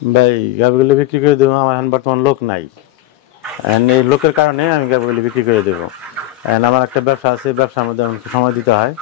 ভাই গাভিগুলো বিক্রি করে দেবো, আমার এখন বর্তমান লোক নাই। এই লোকের কারণে আমি গাভিগুলো বিক্রি করে দেবো। আমার একটা ব্যবসা আছে, ব্যবসার মধ্যে আমাকে সময় দিতে হয়,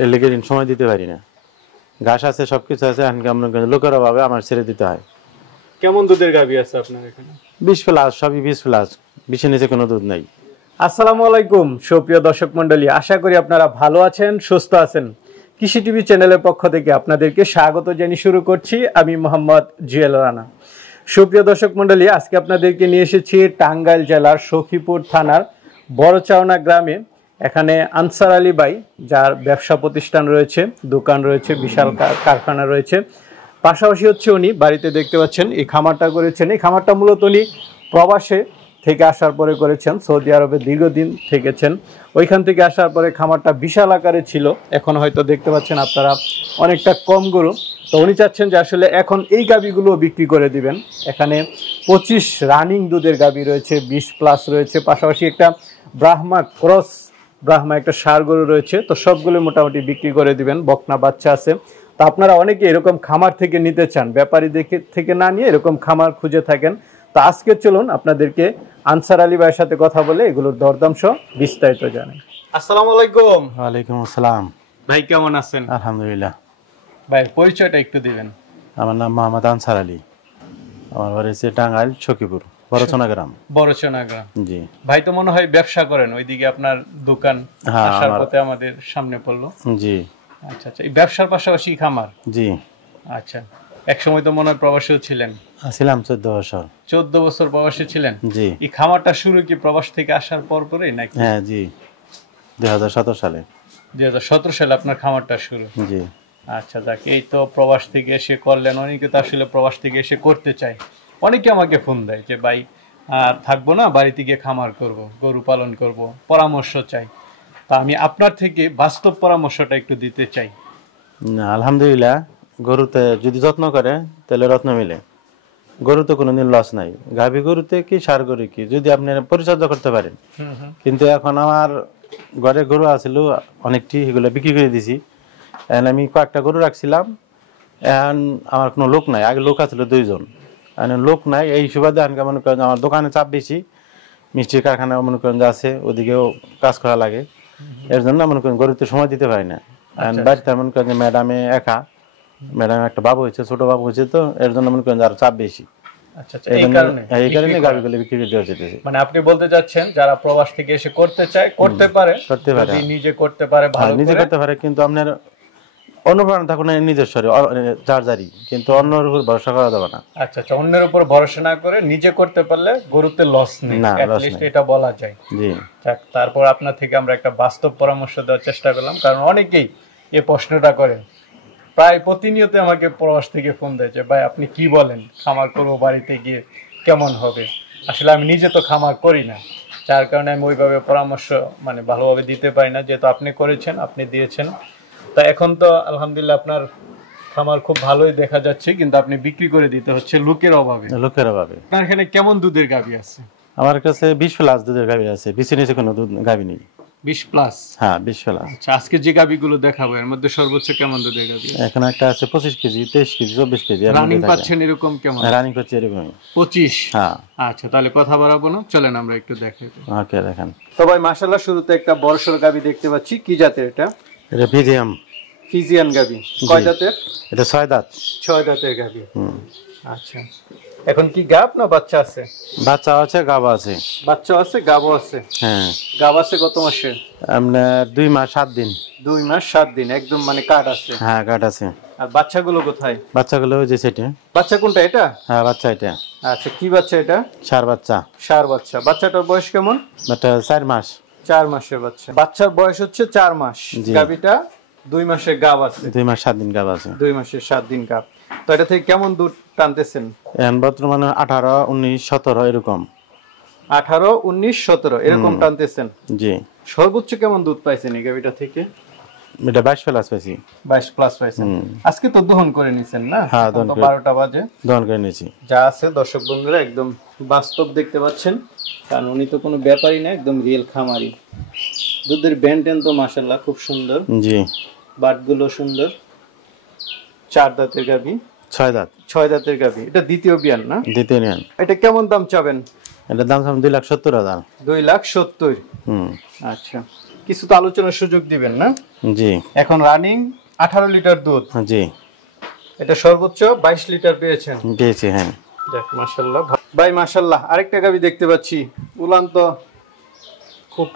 এর লেগে সময় দিতে পারি না। ঘাস আছে, সব কিছু আছে, লোকের অভাবে আমার ছেড়ে দিতে হয়। কেমন দুধের গাভী আছে আপনার এখানে? 20+, সবই 20+, 20-এর নিচে কোনো দুধ নাই। আসসালামু আলাইকুম সুপ্রিয় দর্শক মন্ডলী, আশা করি আপনারা ভালো আছেন, সুস্থ আছেন। কৃষি টিভি চ্যানেলের পক্ষ থেকে আপনাদেরকে স্বাগত জানিয়ে শুরু করছি আমি মোহাম্মদ জুয়েল রানা। সুপ্রিয় দর্শক মন্ডলী, আজকে আপনাদেরকে নিয়ে এসেছি টাঙ্গাইল জেলার সখীপুর থানার বড়চাওনা গ্রামে। এখানে আনসার আলী ভাই, যার ব্যবসা প্রতিষ্ঠান রয়েছে, দোকান রয়েছে, বিশাল কারখানা রয়েছে। পাশাপাশি হচ্ছে উনি বাড়িতে দেখতে পাচ্ছেন এই খামারটা করেছেন। এই খামারটা মূলত উনি প্রবাসে থেকে আসার পরে করেছেন, সৌদি আরবে দীর্ঘদিন থেকেছেন। ওইখান থেকে আসার পরে খামারটা বিশাল আকারে ছিল, এখন হয়তো দেখতে পাচ্ছেন আপনারা অনেকটা কম গরু। তো উনি চাচ্ছেন যে আসলে এখন এই গাভীগুলো বিক্রি করে দিবেন। এখানে 25 রানিং দুধের গাভী রয়েছে, 20+ রয়েছে, পাশাপাশি একটা ব্রাহ্মা ক্রস ব্রাহ্মা একটা ষাঁড় গরু রয়েছে। তো সবগুলো মোটামুটি বিক্রি করে দিবেন, বকনা বাচ্চা আছে। তো আপনারা অনেকে এরকম খামার থেকে নিতে চান, ব্যাপারী থেকে না নিয়ে এরকম খামার খুঁজে থাকেন। তো আজকে চলুন আপনাদেরকে আনসার আলী ভাইয়ের সাথে কথা বলে এগুলোর দরদাম সহ বিস্তারিত জানাই। আসসালামু আলাইকুম। ওয়ালাইকুম আসসালাম। ভাই কেমন আছেন? আলহামদুলিল্লাহ। ভাই পরিচয়টা একটু দিবেন। আমার নাম মোহাম্মদ আনসার আলী, আমার বাড়ি হচ্ছে টাঙ্গাইল সখীপুর বড়চাওনা গ্রাম। বড়চাওনা গ্রাম, জি। ভাই তো মনে হয় ব্যবসা করেন, ওইদিকে আপনার দোকান আসার পথে আমাদের সামনে পড়লো। জি। আচ্ছা আচ্ছা, এই ব্যবসার পাশাপাশি খামার? জি। আচ্ছা, এক সময় তো মনে হয় প্রবাসীও ছিলেন? ছিলাম 14 বছর। 14 বছর প্রবাসী ছিলেন? জি। এই খামারটা শুরু কি প্রবাস থেকে আসার পর পরেই নাকি? হ্যাঁ, জি, 2017 সালে। 2017 সালে আপনার খামারটা শুরু? জি। আচ্ছা, যাক, এই তো প্রবাস থেকে এসে করলেন। অনেকে তো আসলে প্রবাস থেকে এসে করতে চায়, অনেকে আমাকে ফোন দেয় যে ভাই থাকবো না, বাড়িতে গিয়ে খামার করব, গরু পালন করব, পরামর্শ চাই। তা আমি আপনার থেকে বাস্তব পরামর্শটা একটু দিতে চাই। না, আলহামদুলিল্লাহ, গরুতে যদি যত্ন করে তাহলে রত্ন মিলে। গরুতে কোনোদিন লস নাই। গাভী গরুতে কি ষাঁড় গরু কি, যদি আপনি পরিচর্যা করতে পারেন। কিন্তু এখন আমার ঘরে গরু আছিল অনেকটি, এগুলো বিক্রি করে দিছি। এখন আমি কয়েকটা গরু রাখছিলাম, এখন আমার কোনো লোক নাই। আগে লোক আছিল 2 জন, এখন লোক নাই। এই সুবাদে এখন মনে করেন আমার দোকানে চাপ বেশি, মিষ্টির কারখানা মনে করেন যে আছে, ওদিকেও কাজ করা লাগে। এর জন্য মনে করেন গরুতে সময় দিতে পারি না। বাড়িতে মনে করেন যে ম্যাডামে একা, ম্যাডাম একটা বাবু হয়েছে, ছোট বাবু হয়েছে, তো এর জন্য মনে করেন আরো চাপ বেশি। আচ্ছা আচ্ছা, এই কারণে গাভিগুলো বিক্রি করে দেওয়া যেতেছে। মানে আপনি বলতে চাচ্ছেন যারা প্রবাস থেকে এসে করতে চায় করতে পারে, যদি নিজে করতে পারে ভালো, নিজে করতে পারে, কিন্তু আপনার অনুপ্রেরণা থাকুন নিজস্ব যার যারই, কিন্তু অন্যের উপর ভরসা করা যাবে না। আচ্ছা আচ্ছা, অন্যের উপর ভরসা না করে নিজে করতে পারলে গরুতে লস নেই, এটা বলা যায়। জি। তারপর আপনার থেকে আমরা একটা বাস্তব পরামর্শ দেওয়ার চেষ্টা করলাম, কারণ অনেকেই এই প্রশ্নটা করেন। প্রায় প্রতিনিয়ত আমাকে প্রবাস থেকে ফোন দেয় যে ভাই আপনি কি বলেন, খামার করবো বাড়িতে গিয়ে কেমন হবে। আসলে আমি নিজে তো খামার করি না, যার কারণে আমি ওইভাবে পরামর্শ মানে ভালোভাবে দিতে পারি না। যেহেতু আপনি করেছেন, আপনি দিয়েছেন, তা এখন তো আলহামদুলিল্লাহ আপনার খামার খুব ভালোই দেখা যাচ্ছে, কিন্তু আপনি বিক্রি করে দিতে হচ্ছে লোকের অভাবে। আপনার এখানে কেমন দুধের গাভী আছে? আমার কাছে 20+ দুধের গাভী আছে, 20-এর নিচে কোনো দুধ গাভী নেই। 20+? হ্যাঁ, 20+। আচ্ছা, আজকে যে গাভীগুলো দেখাবো এর মধ্যে সর্বোচ্চ কেমন দুধের গাভী? এখানে একটা আছে 25 কেজি, 23 কেজি, 24 কেজি। রানিং পাচ্ছেন এরকম কেমন? রানিং পাচ্ছি এরকম 25। হ্যাঁ। আচ্ছা, তাহলে কথা বাড়াবো না, চলেন আমরা একটু দেখাই। ওকে, দেখেন। তো ভাই মাশাআল্লাহ, শুরুতে একটা বড়সড় গাভী দেখতে পাচ্ছি। কি জাতের এটা? এটা ফিজিয়ান গাভী। কয় দাঁতের? এটা 6 দাঁত। 6 দাঁতের গাভী। আচ্ছা, এখন কি গাব না বাচ্চা আছে? বাচ্চা আছে, গাব আছে। বাচ্চা আছে, গাবও আছে। হ্যাঁ। গাব আছে কত মাসে? আপনার 2 মাস 7 দিন। 2 মাস 7 দিন, একদম মানে কাট আছে। হ্যাঁ, কাট আছে। আর বাচ্চাগুলো কোথায়? বাচ্চাগুলো ওই যে সেটা। বাচ্চা কোনটা, এটা? হ্যাঁ, বাচ্চা এটা। আচ্ছা, কি বাচ্চা এটা? ষাঁড় বাচ্চা। ষাঁড় বাচ্চা। বাচ্চাটার বয়স কেমন? এটা 4 মাস। 4 মাসের বাচ্চা। বাচ্চার বয়স হচ্ছে 4 মাস। গাভীটা 2 মাসের গাব আছে। 2 মাস 7 দিন গাব আছে। 2 মাসের 7 দিন গাব। তো এটা থেকে কেমন দুধ টানতেছেন? এখন বর্তমানে 18, 19, 17 এরকম। 18, 19, 17 এরকম টানতেছেন? জি। সর্বোচ্চ কেমন দুধ পাইছেন এই গাভীটা থেকে? এটা 22+ পাইছি। 22+ পাইছেন। আজকে তো দহন করে নিছেন না? হ্যাঁ, তো 12টা বাজে দহন করে নিয়েছি। যা আছে দর্শক বন্ধুরা একদম বাস্তব দেখতে পাচ্ছেন, কারণ উনি তো কোনো ব্যাপারই না, একদম রিয়েল খামারি। দুধের ব্যান্ডেন তো মাশাআল্লাহ খুব সুন্দর। জি। বাটগুলো সুন্দর। 4 দাঁতের গাভী। ছয় দাঁত। 6 দাঁতের গাভী, এটা দ্বিতীয় বিয়ান না? দ্বিতীয় নিয়ন। এটা কেমন দাম চাবেন? এটার দাম 2,70,000। 2,70,000। আচ্ছা, কিছু তো আলোচনার সুযোগ দিবেন না? জি। এখন রানিং 18 লিটার দুধ। জি। এটা সর্বোচ্চ 22 লিটার পেয়েছেন? পেয়েছি, হ্যাঁ। দেখ মাশাআল্লাহ ভাই, মাশাআল্লাহ। আরেকটা গাভী দেখতে পাচ্ছি, উলান তো খুব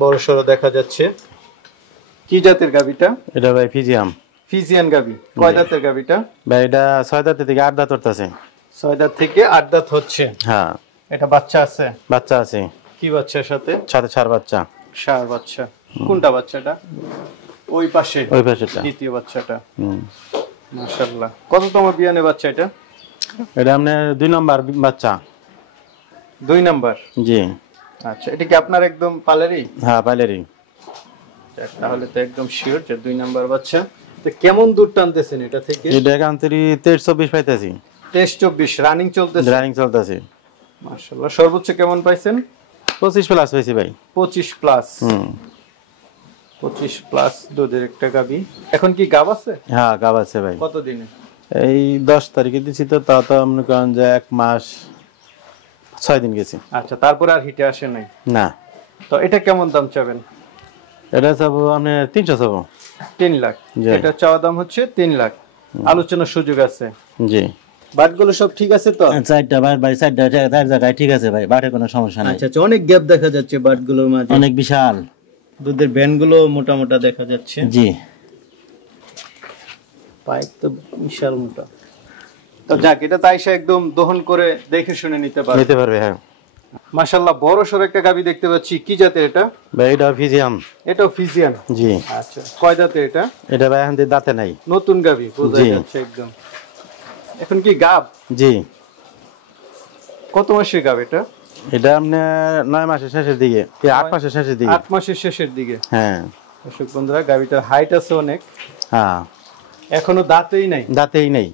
বড় সড়ো দেখা যাচ্ছে। কি জাতের গাভীটা? এটা ভাই ফিজিয়াম। ফিজিয়ান গাভী। কয় দাঁতের গাভীটা? ভাই এটা 6 দাঁত থেকে 8 দাঁত হচ্ছে। 6 দাঁত থেকে 8 দাঁত হচ্ছে। হ্যাঁ। এটা বাচ্চা আছে? বাচ্চা আছে। কি বাচ্চার সাথে? সাথে ষাঁড় বাচ্চা। ষাঁড় বাচ্চা। কোনটা বাচ্চাটা? ওই পাশে, ওই পাশেটা। দ্বিতীয় বাচ্চাটা। মাশাআল্লাহ। কততম বিয়ানে বাচ্চা এটা? এটা আপনার 2 নম্বর বাচ্চা। 2 নাম্বার? জি। আচ্ছা, এটা কি আপনার একদম পালেরই? হ্যাঁ, পালেরই। তাহলে তো একদম শিওর যে 2 নাম্বার বাচ্চা। তো কেমন দুধ টানতেছেন এটা থেকে? এটা এখন 23-24 পাইতেছি। 23-24 রানিং চলতেছে? রানিং চলতেছে। মাশাআল্লাহ। সর্বোচ্চ কেমন পাইছেন? 25 প্লাস হয়েছে ভাই। 25 প্লাস। 25 প্লাস দুধের একটা গাভী। এখন কি গাব আছে? হ্যাঁ, গাব আছে ভাই। কত দিনে? এই 10 তারিখে দিছি, তো তাও তো মনে করেন যে 1 মাস 6 দিন গেছে। আচ্ছা, তারপর আর হিটে আসে নাই? না। তো এটা কেমন দাম চাবেন? এটা চাবো আপনি 300 চাবো। 3 লাখ? এটা চাওয়া দাম হচ্ছে 3 লাখ। আলোচনার সুযোগ আছে? জি। বাটগুলো সব ঠিক আছে তো? চারটা বার ভাই, চার জায়গায় ঠিক আছে ভাই, বাটে কোনো সমস্যা নাই। আচ্ছা, অনেক গ্যাপ দেখা যাচ্ছে বাটগুলোর মাঝে, অনেক বিশাল। দুধের ভ্যানগুলো মোটা মোটা দেখা যাচ্ছে। জি। পাইপ তো বিশাল মোটা। তো যাক, এটা তাইসা একদম দহন করে দেখে শুনে নিতে পারবে। হ্যাঁ। মাশাআল্লাহ, বড় সড় একটা গাভী দেখতে পাচ্ছি। কি জাতের এটা? ভাই এটা ফিজিয়াম। এটাও ফিজিয়ান? জি। আচ্ছা, কয় দাঁতের এটা? এটা ভাই এখন দাঁতে নাই। নতুন গাভী বোঝা যাচ্ছে একদম। এখন কি গাব? জি। কত মাসের গাব এটা? এটা আপনার 9 মাসের শেষের দিকে, 8 মাসের শেষের দিকে। 8 মাসের শেষের দিকে। হ্যাঁ। দর্শক বন্ধুরা, গাভীটার হাইট আছে অনেক। হ্যাঁ। এখনো দাঁতেই নাই? দাঁতেই নেই।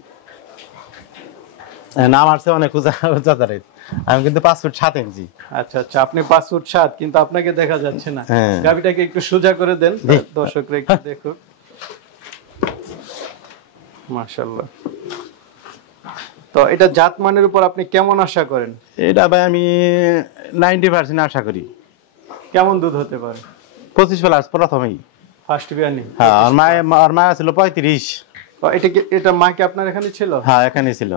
নাম আসছে অনেক উঁচা তারে। আমি কিন্তু 5 ফুট 7 ইঞ্চি। আচ্ছা আচ্ছা, আপনি 5 ফুট 7, কিন্তু আপনাকে দেখা যাচ্ছে না। হ্যাঁ। গাভীটাকে একটু সোজা করে দেন, দর্শকরা একটু দেখুক। মাশাআল্লাহ। তো এটা জাতমানের উপর আপনি কেমন আশা করেন? এটা ভাই আমি 90% আশা করি। কেমন দুধ হতে পারে? 25 প্লাস প্রথমেই। ফার্স্ট বিয়ানি? হ্যাঁ, আর মা ছিল 35। এটা কি, এটা মা কি আপনার এখানে ছিল? হ্যাঁ, এখানেই ছিল।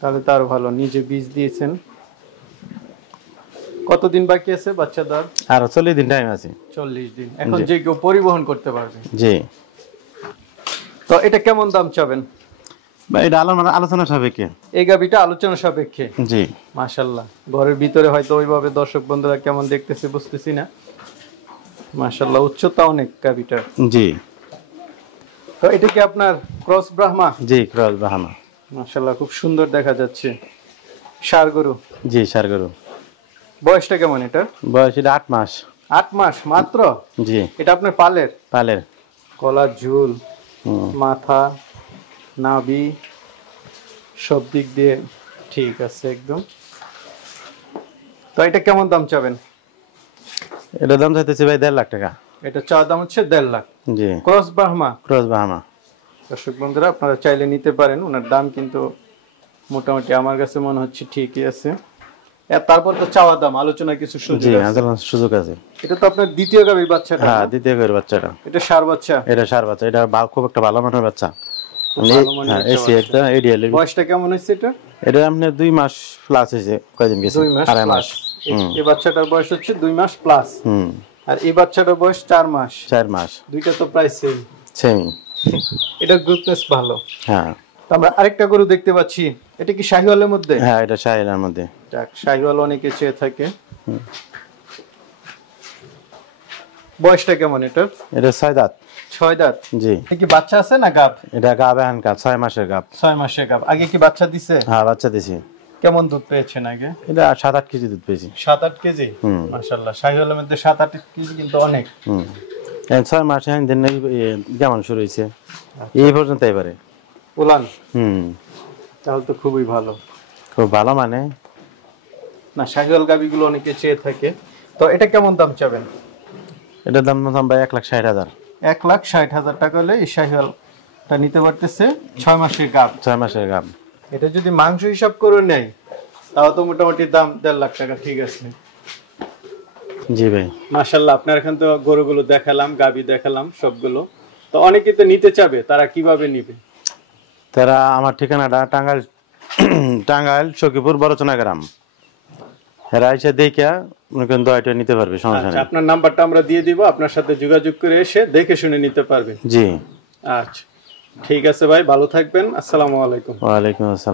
তাহলে তো আরো ভালো, নিজে বীজ দিয়েছেন। কতদিন বাকি আছে বাচ্চা দেওয়ার? আর 40 দিন টাইম আছে। 40 দিন। এখন যে কেউ পরিবহন করতে পারবে? জি। তো এটা কেমন দাম চাবেন? ভাই এটা আলোচনা সাপেক্ষে। এই গাভীটা আলোচনা সাপেক্ষে? জি। মাশাআল্লাহ। ঘরের ভিতরে হয়তো ওইভাবে দর্শক বন্ধুরা কেমন দেখতেছে বুঝতেছি না। মাশাআল্লাহ, উচ্চতা অনেক গাভীটার। জি। তো এটা কি আপনার ক্রস ব্রাহ্মা? জি, ক্রস ব্রাহ্মা। মাশাআল্লাহ, খুব সুন্দর দেখা যাচ্ছে। ষাঁড় গরু? জি, ষাঁড় গরু। বয়সটা কেমন এটা? বয়স এটা 8 মাস। 8 মাস মাত্র? জি। এটা আপনার পালের? পালের। গলার ঝুল, মাথা, নাভি সব দিক দিয়ে ঠিক আছে একদম। তো এটা কেমন দাম চাবেন? এটা দাম চাইতেছি ভাই 1.5 লাখ টাকা। এটা চাওয়া দাম হচ্ছে 1.5 লাখ। জি। ক্রস ব্রাহ্মা? ক্রস ব্রাহ্মা। দর্শক বন্ধুরা, আপনারা চাইলে নিতে পারেন। ওনার দাম কিন্তু মোটামুটি আমার কাছে মনে হচ্ছে ঠিকই আছে। তারপর তো চাওয়া দাম, আলোচনা কিছু সুযোগ আছে? জি, সুযোগ আছে। এটা তো আপনার দ্বিতীয় গাভী বাচ্চাটা? হ্যাঁ, দ্বিতীয় গাভীর বাচ্চাটা। এটা ষাঁড় বাচ্চা? এটা ষাঁড় বাচ্চা। এটা খুব একটা ভালো মানের বাচ্চা। বয়সটা কেমন হচ্ছে এটা? এটা আপনার 2 মাস প্লাস হয়েছে। কয়দিন গেছে? 2 মাস। এই বাচ্চাটার বয়স হচ্ছে 2 মাস প্লাস। আর এই বাচ্চাটার বয়স 4 মাস। 4 মাস। দুইটা তো প্রায় সেম। এটা গ্রুথনেস ভালো। হ্যাঁ। আমরা আরেকটা গরু দেখতে পাচ্ছি। এটা কি শাহিওয়ালের মধ্যে? হ্যাঁ, এটা শাহিওয়ালের মধ্যে। যাক, শাহিওয়াল অনেকে চেয়ে থাকে। বয়সটা কেমন এটা? এটা 6 দাঁত। 6 দাঁত? জি। এটা কি বাচ্চা আছে না গাব? এটা গাব, এখন গাব 6 মাসের গাব। 6 মাসের গাব। আগে কি বাচ্চা দিছে? হ্যাঁ, বাচ্চা দিছি। কেমন দুধ পেয়েছেন আগে? এটা 7-8 কেজি দুধ পেয়েছি। 7-8 কেজি? মাশাআল্লাহ, শাহিওয়ালের মধ্যে 7-8 কেজি কিন্তু অনেক। 6 মাস এখন দিন কেমন শুরু হয়েছে এই পর্যন্ত এবারে উলান। তাহলে তো খুবই ভালো। খুব ভালো মানে না, শাহিওয়াল গাবিগুলো অনেকে চেয়ে থাকে। তো এটা কেমন দাম চাবেন? এটার দাম ভাই 1,60,000। 1,60,000 টাকা হলে এই শাহিওয়াল টা নিতে পারতেছে 6 মাসের গাব। 6 মাসের গাব। এটা যদি মাংস হিসাব করে নেয় তাও তো মোটামুটি দাম 1.5 লাখ টাকা। ঠিক আছে জি ভাই। মাশাআল্লাহ, আপনার এখান তো গরুগুলো দেখালাম, গাবি দেখালাম সবগুলো। তো অনেকেই তো নিতে চাবে, তারা কিভাবে নিবে? তারা আমার ঠিকানাটা টাঙ্গাইল সখীপুর বড়চনা গ্রাম। এরা এসে দেখে মনে করেন দোয়াইটা নিতে পারবে, সমস্যা নেই। আপনার নাম্বারটা আমরা দিয়ে দিব, আপনার সাথে যোগাযোগ করে এসে দেখে শুনে নিতে পারবে। জি আচ্ছা ঠিক আছে ভাই, ভালো থাকবেন। আসসালামু আলাইকুম। ওয়ালাইকুম আসসালাম।